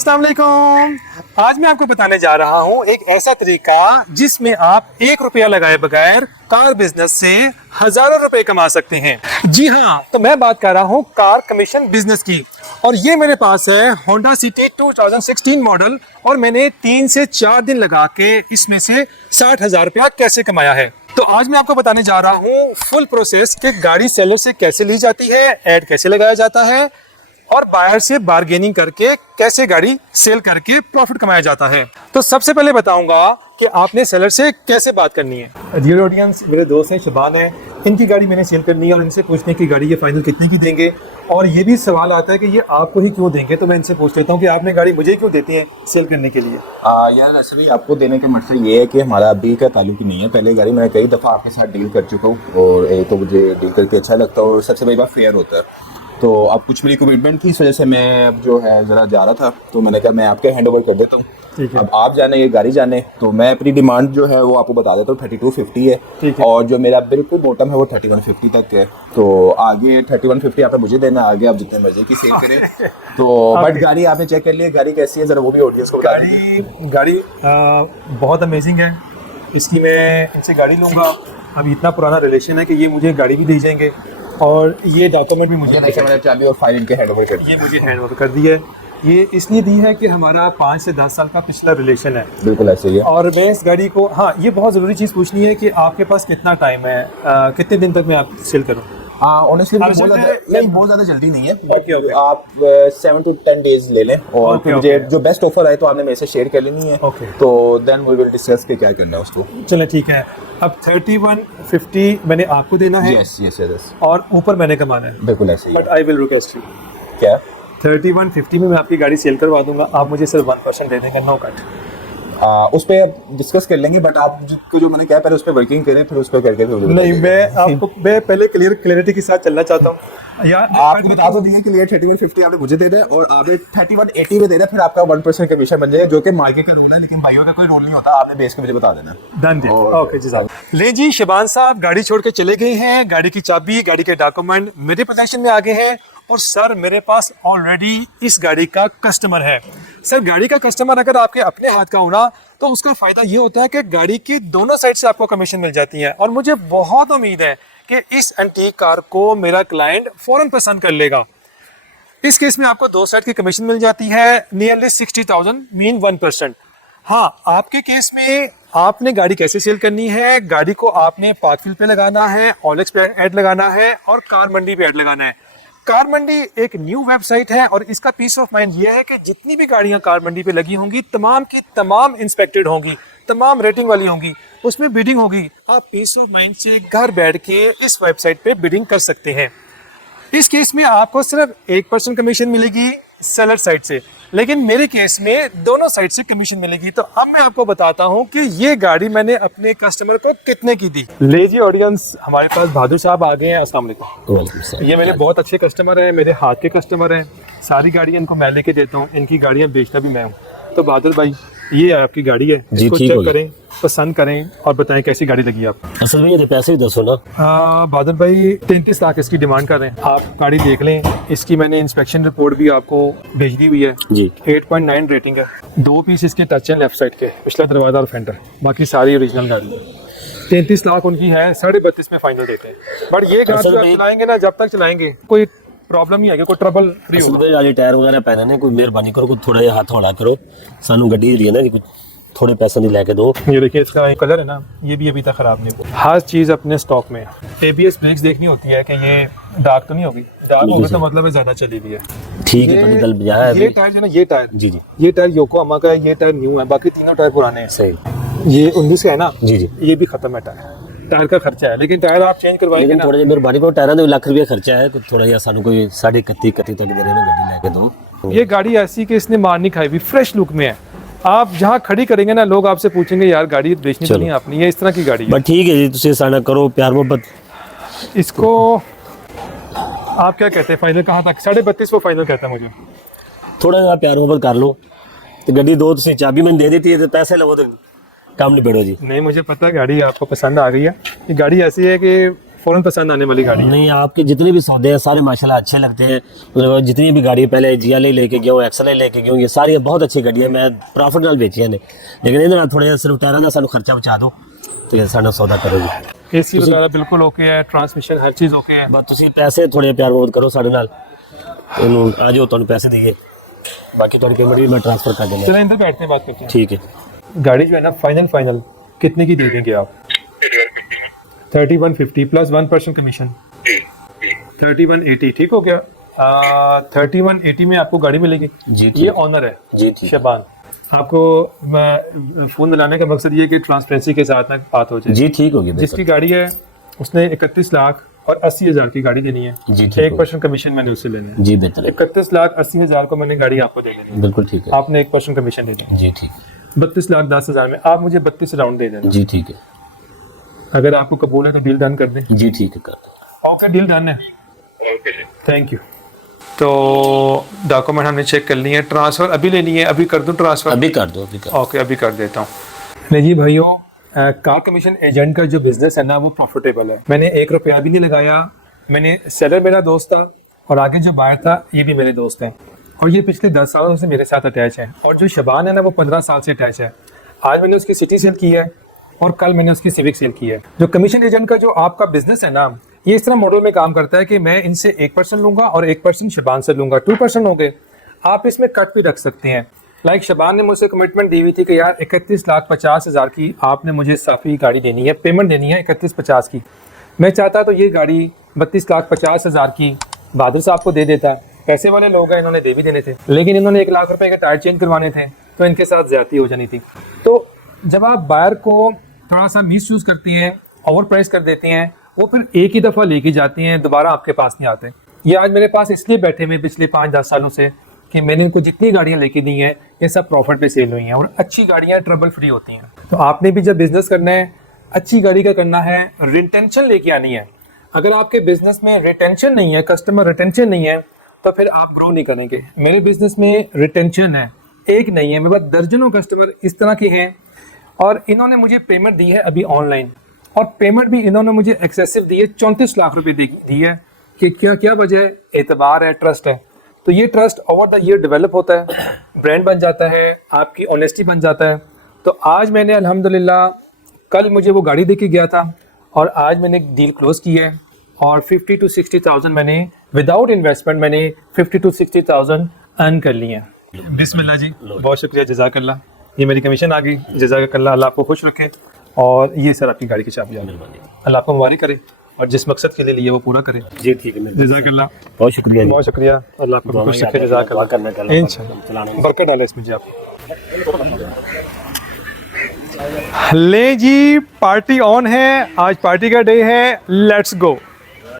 अस्सलाम वालेकुम। आज मैं आपको बताने जा रहा हूँ एक ऐसा तरीका जिसमें आप 1 रुपया लगाए बगैर कार बिजनेस से हजारों रुपए कमा सकते हैं। जी हाँ, तो मैं बात कर रहा हूँ कार कमीशन बिजनेस की। और ये मेरे पास है होंडा सिटी 2016 मॉडल और मैंने 3 से 4 दिन लगा के इसमें से 60,000 रुपया कैसे कमाया है। तो आज मैं आपको बताने जा रहा हूँ फुल प्रोसेस कि गाड़ी सेलर से कैसे ली जाती है, ऐड कैसे लगाया जाता है और बायर से बार्गेनिंग करके कैसे गाड़ी सेल करके प्रॉफिट कमाया जाता है। तो सबसे पहले बताऊंगा कि आपने सेलर से कैसे बात करनी है। डियर ऑडियंस, मेरे दोस्त हैं शबान है, इनकी गाड़ी मैंने सेल करनी है और इनसे पूछने की गाड़ी ये फाइनल कितने की देंगे। और ये भी सवाल आता है कि ये आपको ही क्यों देंगे, तो मैं इनसे पूछ लेता हूँ कि आपने गाड़ी मुझे क्यों देती है सेल करने के लिए। यार ऐसे भी आपको देने का मकसद ये है कि हमारा अभी का ताल्लुक ही नहीं है। पहले गाड़ी मैं कई दफ़ा आपके साथ डील कर चुका हूँ और एक तो मुझे डील करके अच्छा लगता है और सबसे बड़ी बात फेयर होता है। तो अब कुछ मेरी कमिटमेंट थी, इस वजह से मैं अब जो है ज़रा जा रहा था, तो मैंने कहा मैं आपके हैंड ओवर कर देता हूँ। अब आप जाने ये गाड़ी जाने, तो मैं अपनी डिमांड जो है वो आपको बता देता हूँ 3250 है और जो मेरा बिल्कुल बॉटम है वो 3150 तक है। तो आगे 3150 आपने मुझे देना, आगे आप जितने मर्जी की सेल करें। तो बट गाड़ी आपने चेक कर लिया, गाड़ी कैसी है ज़रा वो भी ऑडियंस को बता दीजिए। गाड़ी बहुत अमेजिंग है, इसकी मैं इनसे गाड़ी लूँगा। अभी इतना पुराना रिलेशन है कि ये मुझे गाड़ी भी दे जाएंगे और ये डॉक्यूमेंट भी मुझे मैंने चाबी और फाइल इनके हैंड ओवर कर ये मुझे हैंड ओवर कर दिया है। ये इसलिए दी है कि हमारा 5 से 10 साल का पिछला रिलेशन है। बिल्कुल ऐसे ही है। और मैं इस गाड़ी को, हाँ ये बहुत ज़रूरी चीज़ पूछनी है कि आपके पास कितना टाइम है, कितने दिन तक मैं आप सेल करूँ। ऑनेस्टली बहुत ज़्यादा जल्दी नहीं है। Okay. आप 7 to 10 डेज ले लें और फिर मुझे जो बेस्ट ऑफर आए तो आपने मेरे से शेयर कर लेनी है। तो देन वी विल डिस्कस के क्या करना है उसको। चलें ठीक है। अब 3150 मैंने आपको देना है। यस और ऊपर मैंने कमाना है। बिल्कुल ऐसे ही। But I will request you, क्या 3150 में मैं आपकी गाड़ी सेल करवा दूंगा, आप मुझे सिर्फ 1% दे देंगे, नो कट। उस पर आप डिस्कस कर लेंगे, बट आपको जो मैंने कहा पहले उस पर वर्किंग करें, फिर उस पर करके नहीं, मैं पहले क्लियरिटी के साथ चलना चाहता हूँ यार। आपको बता दो दिए क्लियर 3150 आपने मुझे दे दें और आपने 3180 में दे दें, फिर आपका 1% कमीशन बन जाएगा, जो कि मार्केट का रूल है, लेकिन भाइयों का कोई रूल नहीं होता। आपने बेस को मुझे बता देना। Done deal. ओके जी साहब। ले जी, शबान साहब गाड़ी छोड़ के चले गए हैं। गाड़ी की चाबी, गाड़ी के डॉक्यूमेंट मेरे पोजीशन में आ गए हैं और सर मेरे पास ऑलरेडी इस गाड़ी का कस्टमर है। सर गाड़ी का कस्टमर अगर आपके अपने हाथ का हो ना, तो उसका फायदा ये होता है कि गाड़ी की दोनों साइड से आपको कमीशन मिल जाती है। और मुझे बहुत उम्मीद है कि इस एंटीक कार को मेरा क्लाइंट फौरन पसंद कर लेगा। इस केस में आपको 2 साइड की कमीशन मिल जाती है, नियरली 60,000 मीन 1%। हाँ, आपके केस में आपने गाड़ी कैसे सेल करनी है, गाड़ी को आपने पार्कफील्ड पे लगाना है, OLX पे ऐड लगाना है और कार मंडी पे ऐड लगाना है। कार मंडी एक न्यू वेबसाइट है और इसका पीस ऑफ माइंड ये है कि जितनी भी गाड़ियां कार मंडी पे लगी होंगी तमाम की तमाम इंस्पेक्टेड होंगी, तमाम रेटिंग वाली होंगी, उसमें बिडिंग होगी। आप पीस ऑफ माइंड से घर बैठ के इस वेबसाइट पे बिडिंग कर सकते हैं। इस केस में आपको सिर्फ 1% कमीशन मिलेगी सेलर साइड से, लेकिन मेरे केस में दोनों साइड से कमीशन मिलेगी। तो अब मैं आपको बताता हूं कि ये गाड़ी मैंने अपने कस्टमर को कितने की दी। ले जी ऑडियंस, हमारे पास बहादुर साहब आ गए हैं। अस्सलाम वालेकुम। ये मेरे बहुत अच्छे कस्टमर हैं, मेरे हाथ के कस्टमर हैं। सारी गाड़ियां इनको मैं लेके देता हूँ, इनकी गाड़ियां बेचता भी मैं हूँ। तो बहादुर भाई, ये आपकी गाड़ी है, इसको चेक करें, पसंद करें और बताएं कैसी गाड़ी लगी आपको। असल में ये पैसे ही दसो ना। बहादुर भाई 33 लाख इसकी डिमांड कर रहे हैं। आप गाड़ी देख लें, इसकी मैंने इंस्पेक्शन रिपोर्ट भी आपको भेज दी हुई है जी। 8.9 रेटिंग है। 2 पीस इसके टच हैं लेफ्ट साइड के, पिछला दरवाजा और फेंडर, बाकी सारी ओरिजिनल गाड़ी है। 33 लाख उनकी है, 32.5 में फाइनल देते हैं। बट ये गाड़ी आप चलाएंगे ना, जब तक चलाएंगे कोई प्रॉब्लम नहीं है, कोई ट्रबल फ्री हो। टायर वगैरह पहनने कोई मेहरबानी करो, थोड़ा जिहा हाथ हौला करो, सानू गड्डी दी है ना कि कुछ थोड़े पैसे नहीं लेके दो। ये देखिए इसका कलर है ना, ये भी अभी तक खराब नहीं हुआ। हर चीज अपने स्टॉक में। ABS ब्रेक्स देखनी होती है कि ये डार्क तो नहीं होगी, डार्क होगी तो मतलब है ज्यादा चली हुई है। ठीक है, तो निकल गया है। ये टायर है ना, ये टायर जी, ये टायर योकोहामा का है, ये टायर न्यू है, बाकी तीनों टायर पुराने हैं। सही। ये 19 का है ना जी, ये भी खत्म है टायर का खर्चा है, लेकिन टायर आप चेंज करवाएंगे ना। थोड़ा जिहा मेहरबानी करो, टायरां दे लाख रुपया खर्चा है, थोड़ा जिहा सानू कोई 31.5 तक दे देना, गड्डी लेके दो। ये गाड़ी ऐसी कि इसने मार नहीं खाई हुई, फ्रेश लुक में है। आप जहाँ खड़ी करेंगे ना, लोग आपसे पूछेंगे यार गाड़ी बेचनी तो नहीं आपने, ये इस तरह की गाड़ी है। बट ठीक है जी, तुझे साना करो प्यार मोहब्बत। इसको आप क्या कहते हैं, फाइनल कहाँ तक? 32.5 वो फाइनल कहता है मुझे। थोड़ा जिहा प्यार मोहब्बत कर लो तो गड्डी दो, तुझे चाबी मैंने दे देती है तो पैसे लवो तो काम नहीं बेड़ो जी। नहीं, मुझे पता है गाड़ी आपको पसंद आ गई है। ये गाड़ी ऐसी है कि फौरन पसंद आने वाली गाड़ी है। नहीं, आपके जितने भी सौदे हैं सारे माशाल्लाह अच्छे लगते हैं। मतलब जितनी भी गाड़ी पहले GL लेके गया हूँ, XL लेके गया हूँ, ये सारी बहुत अच्छी गाड़ियाँ मैं प्रॉफिट नाल बेची ने, लेकिन इधर थोड़े सिर्फ टायरों का सानू खर्चा बचा दो तो ये साडा सौदा करो जी। एसी वगैरह बिल्कुल ओके है, ट्रांसमिशन हर चीज़ ओके है। बस तुसी पैसे थोड़े प्यार मोहब्बत करो साडे नाल, इन्हू आ जाओ तुहानू पैसे दिए, बाकी थोड़ी पेमेंट भी मैं ट्रांसफर कर देना। चलो इंदर बैठते हैं, बात करते हैं। ठीक है। गाड़ी जो है ना फाइनल कितने की दे देंगे आप? 3150 प्लस 1% कमीशन, 3180 ठीक हो गया। 3180 में आपको गाड़ी मिलेगी जी, ये ऑनर है जी ठीक। शबान। आपको मैं फ़ोन मिलाने का मकसद ये है कि ट्रांसपेरेंसी के साथ ना बात हो जाए। जी ठीक होगी। जिसकी गाड़ी है उसने 31,80,000 की गाड़ी देनी है जी ठीक 1% कमीशन मैंने उससे लेना है। जी बेहतर है, 31,80,000 को मैंने गाड़ी आपको दे देनी है, बिल्कुल ठीक है। आपने 1% कमीशन दे दिया। जी ठीक, 32,10,000 में आप मुझे 32 राउंड दे देना। जी ठीक है। अगर आपको कबूल है तो डील डन कर दें। जी ठीक है, कर दो। ओके डील डन है। Thank you. तो डॉक्यूमेंट हमने चेक कर लिए हैं। ट्रांसफ़र अभी लेनी है? अभी कर दूं ट्रांसफ़र? अभी कर दो, अभी कर। ओके अभी कर देता हूँ। नहीं जी भाइयों, कार कमीशन एजेंट का जो बिजनेस है ना वो प्रॉफिटेबल है। मैंने 1 रुपया भी नहीं लगाया। मैंने सेलर मेरा दोस्त था और आगे जो बायर था ये भी मेरे दोस्त हैं और ये पिछले 10 सालों से मेरे साथ अटैच है। और जो शबान है ना वो 15 साल से अटैच है। आज मैंने उसकी सिटी सेल की है और कल मैंने उसकी सिविक सेल की है। जो कमीशन एजेंट का जो आपका बिजनेस है ना, ये इस तरह मॉडल में काम करता है कि मैं इनसे 1% लूंगा और 1% शबान से लूंगा, 2% हो गए। आप इसमें कट भी रख सकते हैं। लाइक शबान ने मुझसे कमिटमेंट दी हुई थी कि यार 31,50,000 की आपने मुझे साफी गाड़ी देनी है, पेमेंट देनी है 31,50 की। मैं चाहता तो ये गाड़ी 32,50,000 की बहादुर साहब को दे देता। पैसे वाले लोग हैं, इन्होंने दे भी देने थे, लेकिन इन्होंने 1 लाख रुपए के टायर चेंज करवाने थे तो इनके साथ ज्यादती हो जानी थी। तो जब आप बायर को थोड़ा सा मिस यूज करती हैं, ओवर प्राइस कर देती हैं, वो फिर एक ही दफ़ा लेके जाती हैं, दोबारा आपके पास नहीं आते। ये आज मेरे पास इसलिए बैठे हुए पिछले 5-10 सालों से कि मैंने इनको जितनी गाड़ियां लेके दी हैं ये सब प्रॉफिट पे सेल हुई हैं और अच्छी गाड़ियां ट्रबल फ्री होती हैं। तो आपने भी जब बिजनेस करना है, अच्छी गाड़ी का करना है, रिटेंशन लेके आनी है। अगर आपके बिजनेस में रिटेंशन नहीं है, कस्टमर रिटेंशन नहीं है, तो फिर आप ग्रो नहीं करेंगे। मेरे बिजनेस में रिटेंशन है, एक नहीं है, मेरे पास दर्जनों कस्टमर इस तरह के हैं और इन्होंने मुझे पेमेंट दी है अभी ऑनलाइन, और पेमेंट भी इन्होंने मुझे एक्सेसिव दी है, 34 लाख रुपए दी है। कि क्या वजह है? एतबार है, ट्रस्ट है। तो ये trust over the year develop होता है, ब्रांड बन जाता है, आपकी ऑनेस्टी बन जाता है। तो आज मैंने अल्हम्दुलिल्लाह, कल मुझे वो गाड़ी दे के गया था और आज मैंने डील क्लोज की है और 50 to 60,000 मैंने विदाउट इन्वेस्टमेंट मैंने 50 to 60,000 अर्न कर लिए हैं। बिस्मिल्लाह जी, बहुत शुक्रिया, जज़ाकल्लाह। ये मेरी कमीशन आ गई, जज़ाकल्लाह। अल्लाह आपको खुश रखे और ये सर आपकी गाड़ी की चाबी आ गई। अल्लाह आपको मुबारक करे और जिस मकसद के लिए लिए वो पूरा करे। जी ठीक है, जज़ाकल्लाह, बहुत शुक्रिया। बहुत शुक्रिया। अल्लाह आपको खुश रखे, जज़ाकल्लाह। इंशाअल्लाह बरकत डाले इसमें जी आपको। ले जी, पार्टी ऑन है, आज पार्टी का डे है, लेट्स गो।